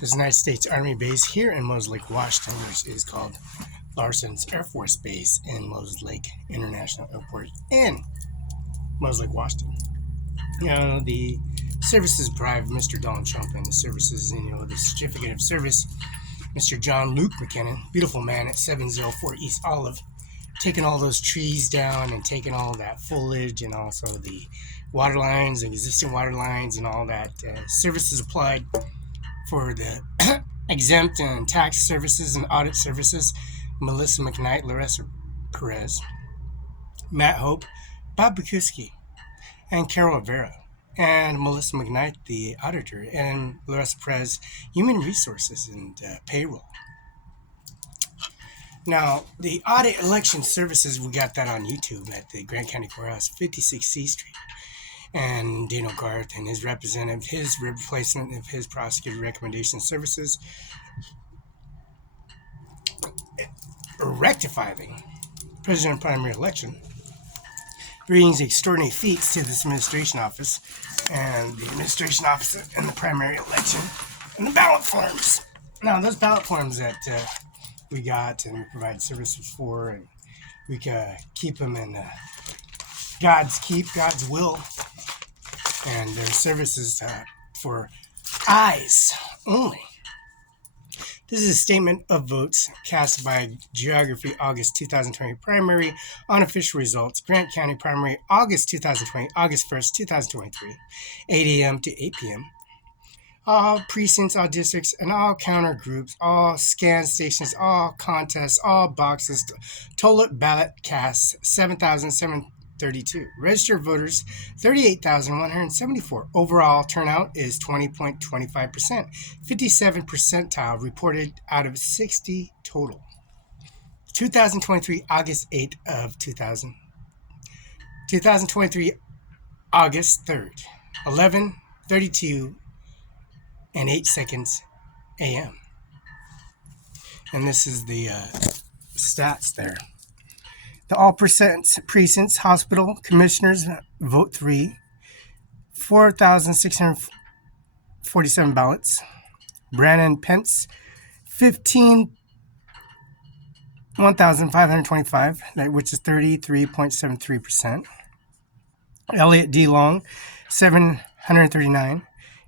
There's a United States Army base here in Moses Lake, Washington, which is called Larson's Air Force Base in Moses Lake International Airport in Moses Lake, Washington. The services private, Mr. Donald Trump, and the services, the certificate of service, Mr. John Luke McKinnon, beautiful man at 704 East Olive, taking all those trees down and taking all that foliage and also the water lines, existing water lines, and all that. Services applied for the exempt and tax services and audit services, Melissa McKnight, Larissa Perez, Matt Hope, Bob Bukuski, and Carol Rivera, and Melissa McKnight, the auditor, and Larissa Perez, human resources and payroll. Now, the audit election services, we got that on YouTube at the Grant County Courthouse, 56 C Street. And Daniel Garth and his representative, his replacement of his prosecutor recommendation services, rectifying president primary election, brings extraordinary feats to this administration office and the administration office and the primary election and the ballot forms. Now, those ballot forms that we got and we provide services for, and we can keep them in God's will, and their services for eyes only. This is a statement of votes cast by Geography August 2020 primary unofficial results. Grant County primary August 2020, August 1st, 2023, 8 a.m. to 8 p.m. All precincts, all districts, and all counter groups, all scan stations, all contests, all boxes, total ballot casts 7,732. Registered voters 38,174. Overall turnout is 20.25%. 57 percentile reported out of 60 total. 2023 August 8th of 2023 August 3rd, 11:32 and 8 seconds a.m. And this is the stats there. The all precincts, hospital, commissioners, vote 3, 4,647 ballots. Brandon Pence, 1,525, which is 33.73%. Elliot D. Long, 739.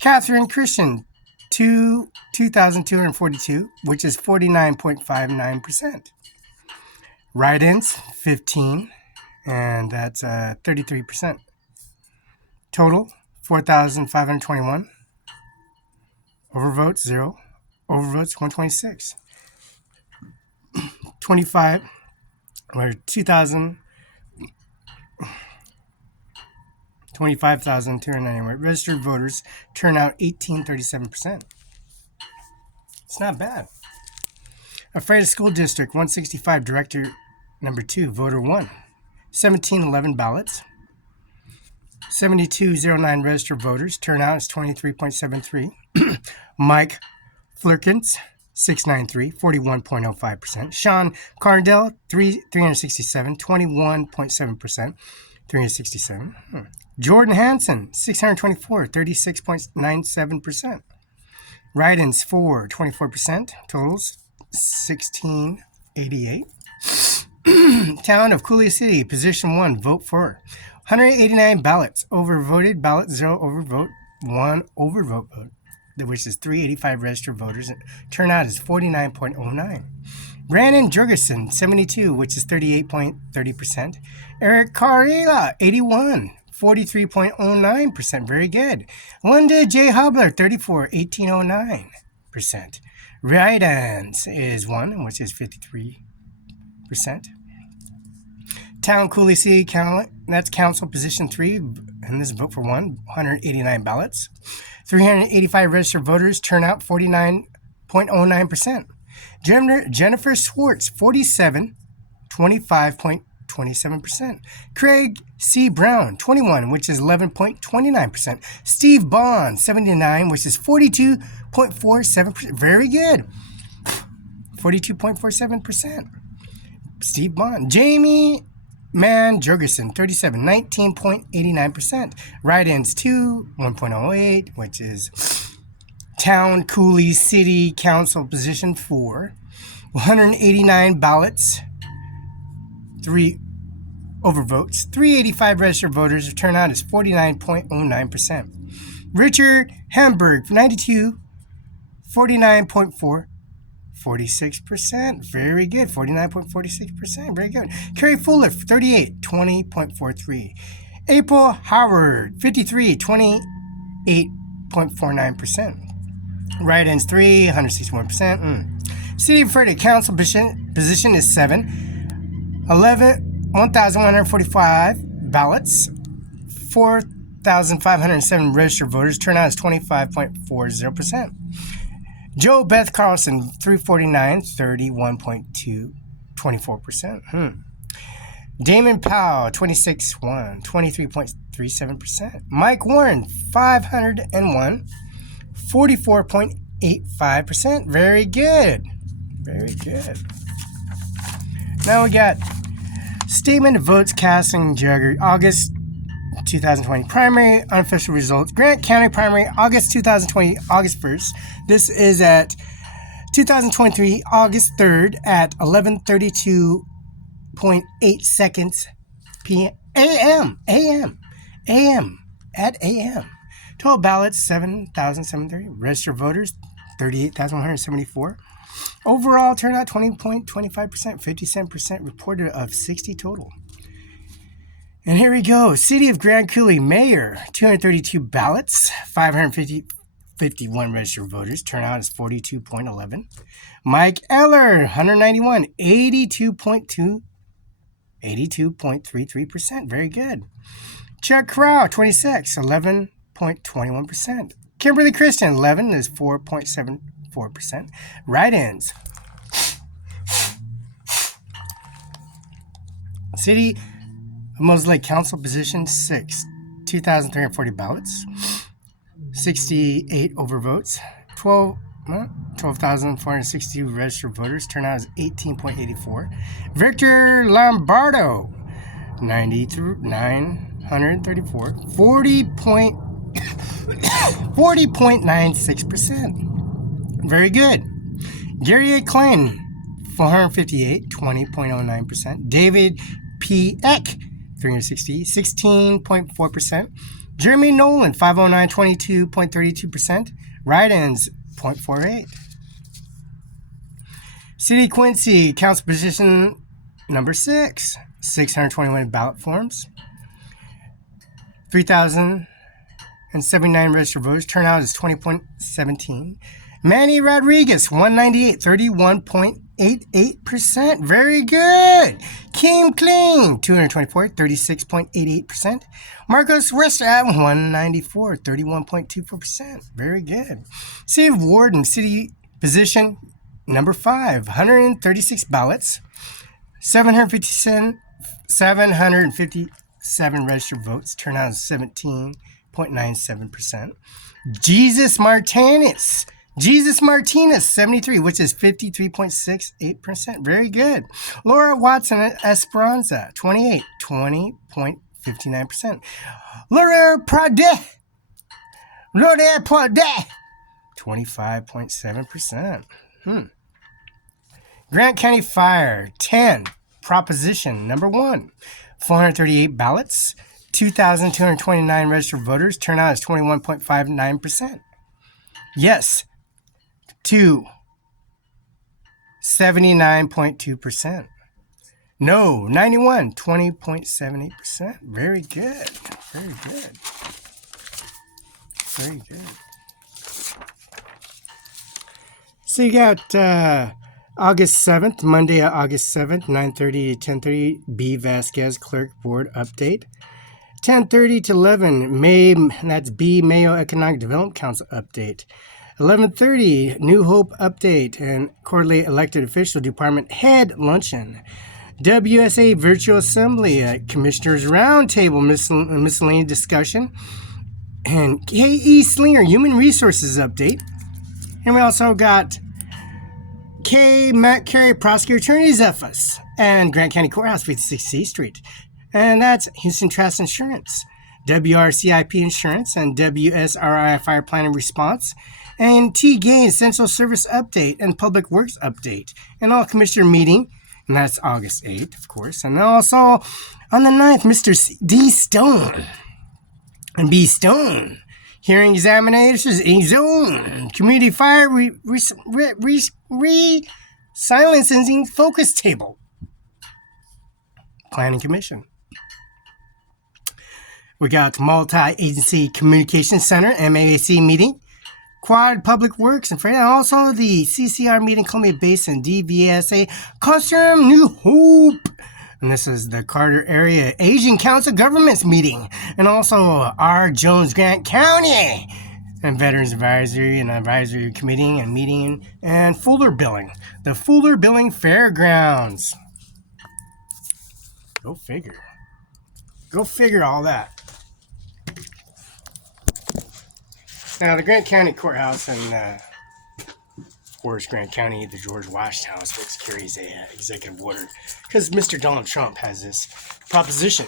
Catherine Christian, 2,242, which is 49.59%. Write-ins, 15, and that's 33%. Total, 4,521. Overvotes, 0. Overvotes, 126. 25,291. Registered voters, turnout 18.37%. It's not bad. Ephrata School District 165, Director Number 2, Voter 1, 1711 ballots. 7209 registered voters. Turnout is 23.73. Mike Flurkins, 693, 41.05%. Sean Carndell, 367, 21.7%. 367. Jordan Hansen, 624, 36.97%. Write-ins, 24%. Totals, 1688. Town of Coulee City, position 1, vote for. 189 ballots, overvoted, ballot 0, overvote 1, overvote vote, which is 385 registered voters. Turnout is 49.09. Brandon Jurgensen, 72, which is 38.30%. Eric Carrera, 81, 43.09%. Very good. Linda J. Hubler, 34, 18.09%. Write-ins is 1, which is 53%. Town Coulee City, that's council position 3, and this is vote for 1, 189 ballots. 385 registered voters, turnout 49.09%. Jennifer Swartz, 47, 25.27%. Craig C. Brown, 21, which is 11.29%. Steve Bond, 79, which is 42.47%. Very good. 42.47%. Steve Bond. Jamie Mann Jurgensen, 37, 19.89%. Write-ins 2, 1.08, which is Town Cooley City Council position 4. 189 ballots, 3 overvotes, 385 registered voters. Turnout is 49.09%. Richard Hamburg, 92, 49.4, 46%. Very good. 49.46%. Very good. Carrie Fuller, 38, 20.43. April Howard, 53, 28.49%. Write-ins 3, 161%. City of Frederick Council position is 7. 1,145 ballots. 4,507 registered voters. Turnout is 25.40%. Joe Beth Carlson, 349, 24%. Damon Powell, 26-1, 23.37%. Mike Warren, 501, 44.85%. Very good. Very good. Now we got statement of votes cast in Jagger, August 2020. Primary unofficial results. Grant County primary, August 2020, August 1st. This is at 2023, August 3rd at 11:32.8 seconds p.m. A.M. At A.M. Total ballots, 7,730. Registered voters, 38,174. Overall turnout, 20.25%. 57% reported of 60 total. And here we go. City of Grand Coulee Mayor, 232 ballots, 551 registered voters. Turnout is 42.11. Mike Eller, 191, 82.33%. Very good. Chuck Crow, 26, 11.21%. Kimberly Christian, 11 is 4.74%. Write-ins. City of Moses Lake Council position 6, 2,340 ballots, 68 overvotes, 12,462 registered voters. Turnout is 18.84. Victor Lombardo, 934, 40.96%. Very good. Gary A. Klein, 458, 20.09%. David P. Eck, 360, 16.4%. Jeremy Nolan, 509, 22.32%. Write-ins, 0.48. City Quincy, Council position number 6, 621 ballot forms, 3,079 registered voters. Turnout is 20.17. Manny Rodriguez, 198, 31.88%. Very good. Kim Kling, 224, 36.88%. Marcos Restad, 194, 31.24%. Very good. City of Warden, city position number 5, 136 ballots, 757 registered votes. Turnout is 17.97%. Jesus Martinez, 73, which is 53.68%. Very good. Laura Watson Esperanza, 28, 20.59%. Laura Prade, 25.7%. Grant County Fire, 10, proposition number 1, 438 ballots, 2,229 registered voters. Turnout is 21.59%. Yes, 2, 79.2%. No, 91, 20.78%. Very good. Very good. Very good. So you got August 7th, Monday, August 7th, 9:30 to 10:30, B. Vasquez Clerk Board Update. 10:30 to 11, May, that's B. Mayo Economic Development Council Update. 11:30, New Hope Update and Quarterly Elected Official Department Head Luncheon. WSA Virtual Assembly, Commissioners Roundtable Miscellaneous Discussion. And K.E. Slinger Human Resources Update. And we also got Matt Carey Prosecutor Attorney's Office and Grant County Courthouse, 56 C Street. And that's Houston Trust Insurance, WRCIP Insurance, and WSRI Fire Plan and Response, and T-Gain Essential Service Update and Public Works Update, and all Commissioner meeting, and that's August 8th, of course, and also on the 9th, Mr. D. Stone and B. Stone, hearing examinations, A-Zone, Community Fire Silencing Focus Table, Planning Commission. We got Multi-Agency Communication Center, MAAC meeting, Quad Public Works, and also the CCR meeting, Columbia Basin, DVSA, Custom New Hope. And this is the Carter Area Asian Council Governments meeting, and also R. Jones Grant County, and Veterans Advisory and Advisory Committee and meeting, and Fuller Billing, the Fuller Billing Fairgrounds. Go figure. Go figure all that. Now, the Grant County Courthouse and, of course, Grant County, the George Washington House, carries a executive order because Mr. Donald Trump has this proposition.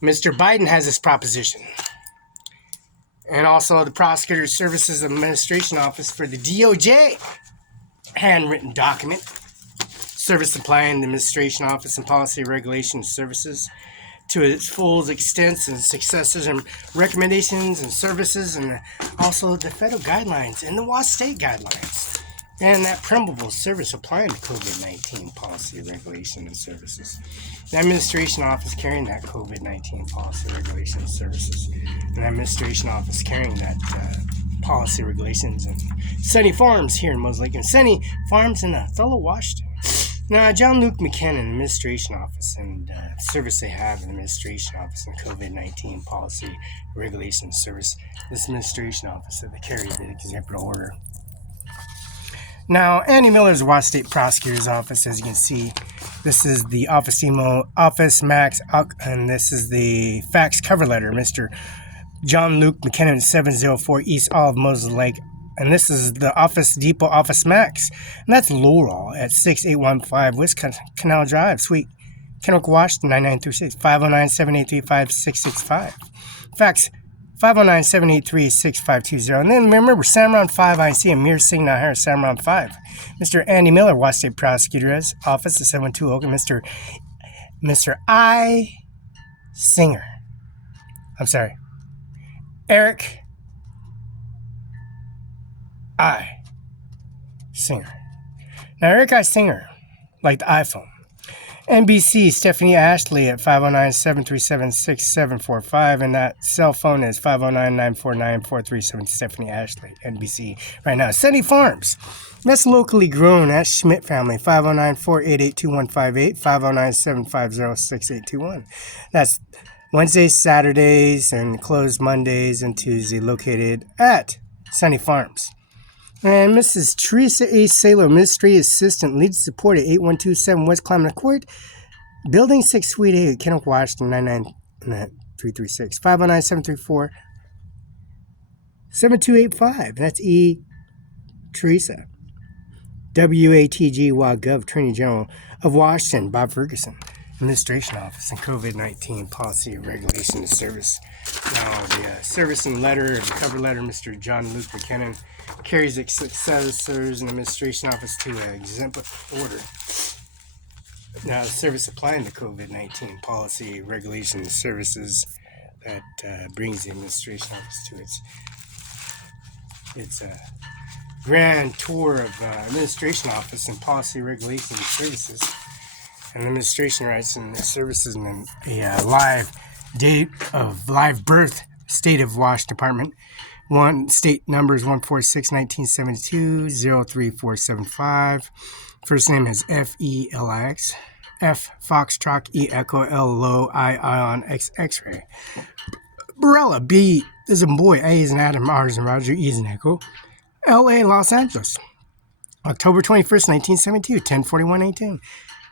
Mr. Biden has this proposition. And also the Prosecutor Services Administration Office for the DOJ, handwritten document, Service Supply and Administration Office and Policy Regulation Services, to its full extents and successes and recommendations and services, and also the federal guidelines and the WA state guidelines, and that preamble service applying to COVID-19 policy, regulation, and services. The administration office carrying that COVID-19 policy, regulation, and services, and the administration office carrying that policy, regulations, and Sunny Farms here in Moslake, and Sunny Farms in Othello, Washington. Now, John Luke McKinnon, Administration Office, and service they have in the Administration Office and COVID-19 Policy, Regulation, Service, this Administration Office that they carry the executive order. Now, Andy Miller's Watts State Prosecutor's Office, as you can see, this is the Office Emo, Office Max, and this is the fax cover letter, Mr. John Luke McKinnon, 704 East Olive, Moses Lake. And this is the Office Depot Office Max. And that's Laurel at 6815 West Canal Drive, Suite Kennewick, Washington, 9936, 509-783-5665. Fax 509-783-6520. And then remember, Cimarron5INC and Mir Singh now here, Cimarron5. Mr. Andy Miller, Watts State Prosecutor's Office at 712 Oak, and Mr. I. Singer. I'm sorry. Eric I. Singer. Now, Eric I. Singer, like the iPhone. NBC, Stephanie Ashley at 509-737-6745, and that cell phone is 509-949-4377, Stephanie Ashley, NBC. Right now, Sunny Farms. That's locally grown. That's Schmidt family, 509-488-2158, 509-750-6821. That's Wednesdays, Saturdays, and closed Mondays and Tuesdays, located at Sunny Farms. And Mrs. Teresa A. Salo, Administrative Assistant, Lead Support at 8127 West Climate Court, Building 6, Suite 8, Kennewick, Washington, 99336, 509-734-7285. That's E. Teresa. WATG, WAGov, Attorney General of Washington, Bob Ferguson, Administration Office and COVID-19 Policy, Regulation, and Service. Now, the service and letter, the cover letter, Mr. John Luke McKinnon, carries the successors in the Administration Office to an exempt order. Now, the service applying the COVID-19 Policy, Regulation, and Services that brings the Administration Office to its grand tour of Administration Office and Policy, Regulation, and Services, and administration rights and services, and a live date of live birth, State of Wash Department. One state number is 146-1972-03475. First name is Felix. F Foxtrot, E Echo, L Low, I Ion, X X-ray. Barela, B is a boy, A is an Adam, R is an Roger, E is an Echo. L.A. Los Angeles. October 21st, 1972, 10:41:18.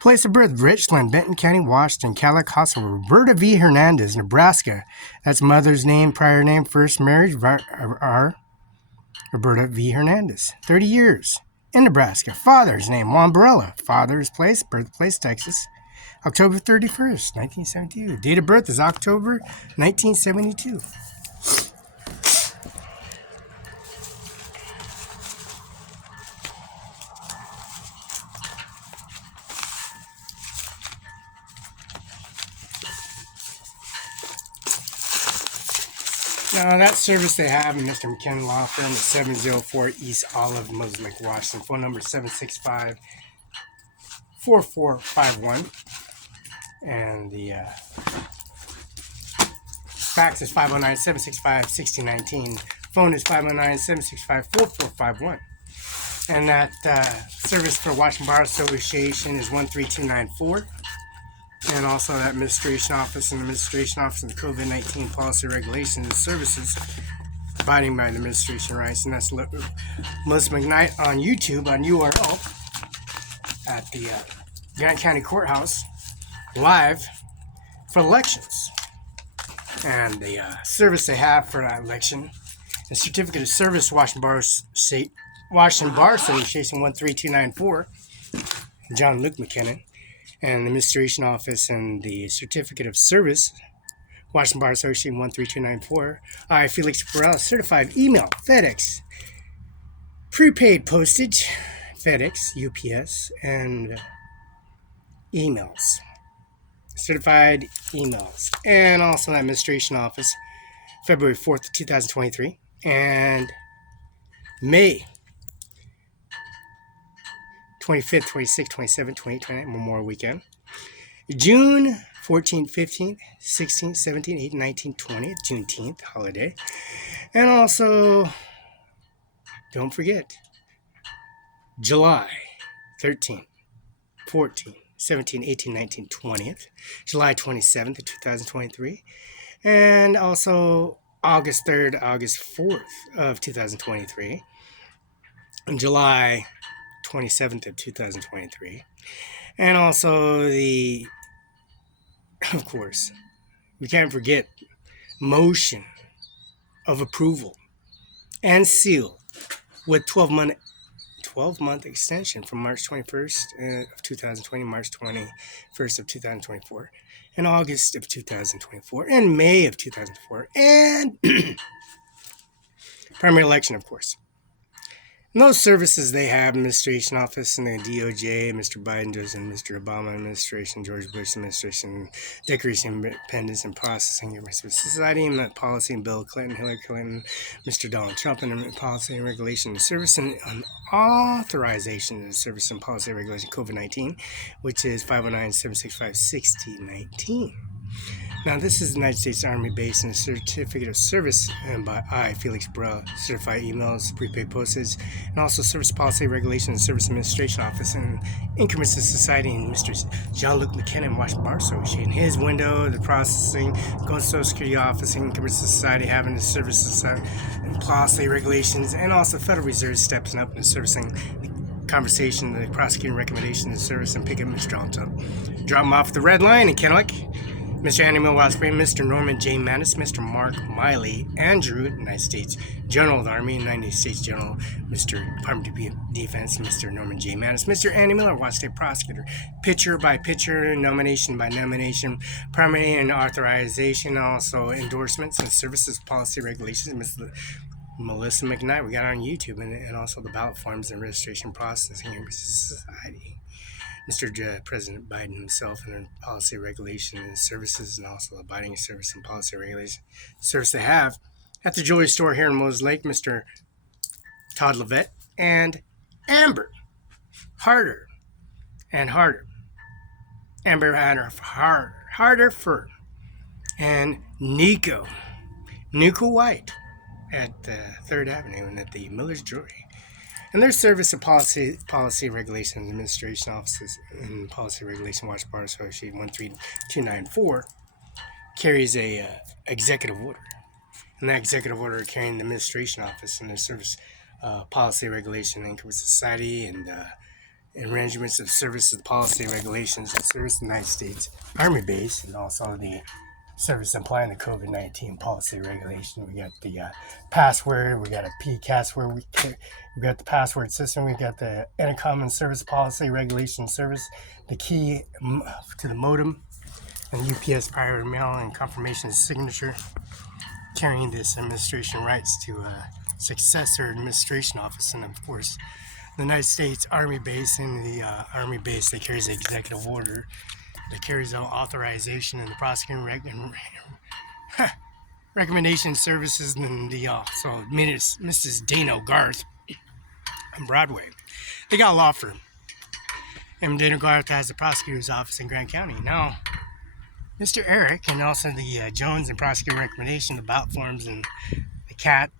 Place of birth, Richland, Benton County, Washington. Cadillac Hospital, Roberta V. Hernandez, Nebraska. That's mother's name, prior name, first marriage, R. Roberta V. Hernandez. 30 years in Nebraska. Father's name, Juan Barela. Father's place, birthplace, Texas. October 31st, 1972. Date of birth is October 1972. That service they have in Mr. McKinnon Law Firm is 704 East Olive, Mosaic, Washington. Phone number 765-4451. And the fax is 509-765-1619. Phone is 509-765-4451. And that service for Washington Bar Association is 13294. And also that administration office and administration office and the COVID-19 policy regulations and services abiding by the administration rights. And that's Melissa McKnight on YouTube on URL at the Gannett County Courthouse live for elections. And the service they have for that election, the certificate of service, Washington Bar Association 13294, John Luke McKinnon, and the administration office and the certificate of service, Washington Bar Association 13294. I, Felix Barela, certified email, FedEx, prepaid postage, FedEx, UPS, and emails. Certified emails. And also the administration office, February 4th, 2023. And May 25th, 26th, 27th, 28th, 29th, Memorial Weekend. June 14th, 15th, 16th, 17th, 18th, 19th, 20th, Juneteenth holiday. And also, don't forget, July 13th, 14th, 17th, 18th, 19th, 20th, July 27th of 2023, and also August 3rd, August 4th of 2023, and July 27th of 2023, and also of course, we can't forget motion of approval and seal with 12-month extension from March 21st of 2020, March 21st of 2024, and August of 2024, and May of 2004, and primary election, of course. And those services they have, administration office and the DOJ, Mr. Biden and Mr. Obama administration, George Bush administration, Declaration of Independence and Processing of Society, and policy and Bill Clinton, Hillary Clinton, Mr. Donald Trump, and policy and regulation and service and authorization and service and policy and regulation COVID-19, which is 509-765-6019. Now, this is the United States Army base and a certificate of service, and by I, Felix Barela, certified emails, prepaid postage, and also service policy, regulation, and service administration office, and increments of society, and Mr. John Luke McKinnon, Washington Bar Association. His window, the processing, going to Social Security office, increments of society, having the services and policy, regulations, and also Federal Reserve stepping up and servicing the conversation, the prosecuting recommendation, the service, and pick up Mr. Johnson. Drop him off at the red line in Kennewick. Mr. Andy Milwaukee, Mr. Norman J. Manis, Mr. Mark Miley, Andrew, United States General of the Army, United States General, Mr. Department of Defense, Mr. Norman J. Manis, Mr. Andy Miller, Washington State Prosecutor, picture by picture, nomination by nomination, primary and authorization, also endorsements and services, policy, regulations, Ms. Melissa McKnight, we got on YouTube, and also the ballot forms and registration processing in society. Mr. President Biden himself, and then policy, regulation, and services, and also abiding service and policy regulation service they have at the jewelry store here in Moses Lake, Mr. Todd Levette, and Amber Harder and Harder. Amber Harder Fur, and Nico White at 3rd Avenue and at the Miller's Jewelry. And their service of policy, regulation, and administration offices and policy regulation, Washington Bar Association 13294, carries a executive order. And that executive order carrying the administration office and their service policy, regulation, income society, and arrangements of services, policy, regulations, and service of the United States Army base, and also the service applying the COVID-19 policy regulation. We got the password, we got a PCAS where we got the password system, we got the intercom and service policy regulation service, the key to the modem, and UPS prior mail and confirmation signature, carrying this administration rights to a successor administration office, and of course the United States Army base. And the Army base that carries the executive order that carries out authorization and the prosecuting recommendation services and the so Mrs. Dano Garth on Broadway. They got a law firm. And Dana Garth has the prosecutor's office in Grant County. Now, Mr. Eric and also the Jones and prosecutor recommendation, the ballot forms and the cat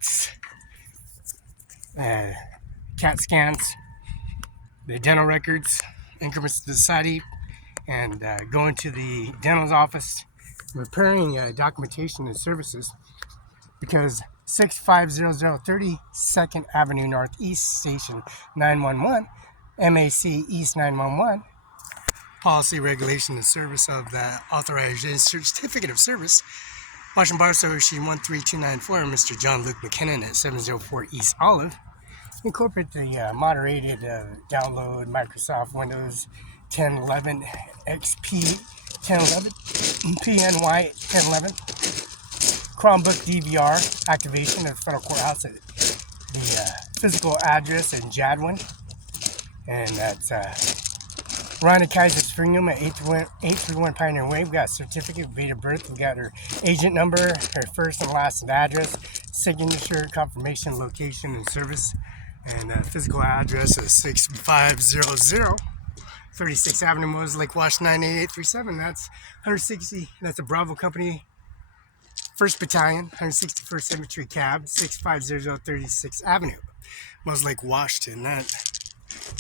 scans, the dental records, increments to the society, and going to the dental's office, repairing documentation and services, because 6500 32nd Avenue Northeast, Station 911, MAC East 911, policy, regulation, and service of the authorized certificate of service, Washington Bar Association 13294, Mr. John Luke McKinnon at 704 East Olive. Incorporate the moderated download Microsoft Windows 1011 XP 1011, PNY 1011, Chromebook DVR activation at the federal courthouse at the physical address in Jadwin. And that's Rhonda Kaiser Stringham at 831 Pioneer Way. We got a certificate, date of birth. We got her agent number, her first and last address, signature, confirmation, location, and service. And physical address is 6500 36th Avenue, Moses Lake, Washington 98837. That's 160. That's a Bravo Company, 1st Battalion, 161st Infantry Cab, 6500 36th Avenue, Moses Lake, Washington. That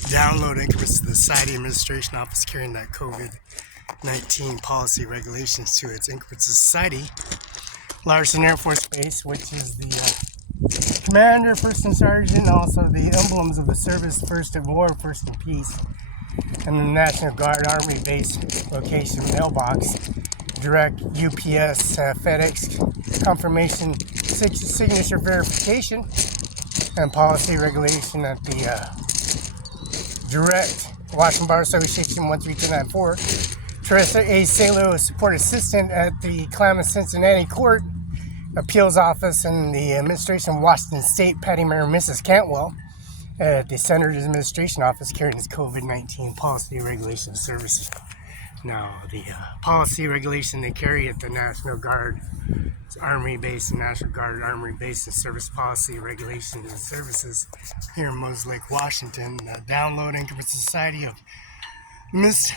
download increments to the Society Administration Office carrying that COVID-19 policy regulations to its increments to society. Larson Air Force Base, which is the commander, first and sergeant, also the emblems of the service, first in war, first in peace. And the National Guard Army Base location mailbox, direct UPS, FedEx, confirmation, signature verification, and policy regulation at the direct Washington Bar Association 13294. Teresa A. Salo, support assistant at the Klamath Cincinnati Court Appeals Office in the Administration of Washington State, Patty Mayor Mrs. Cantwell at the Senator's Administration Office carrying his COVID-19 policy regulation services. Now, the policy regulation they carry at the National Guard Army Base and National Guard Army Base and Service Policy Regulations and Services here in Moses Lake, Washington. Download increments society of most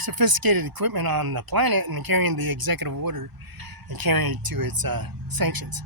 sophisticated equipment on the planet and carrying the executive order and carrying it to its sanctions.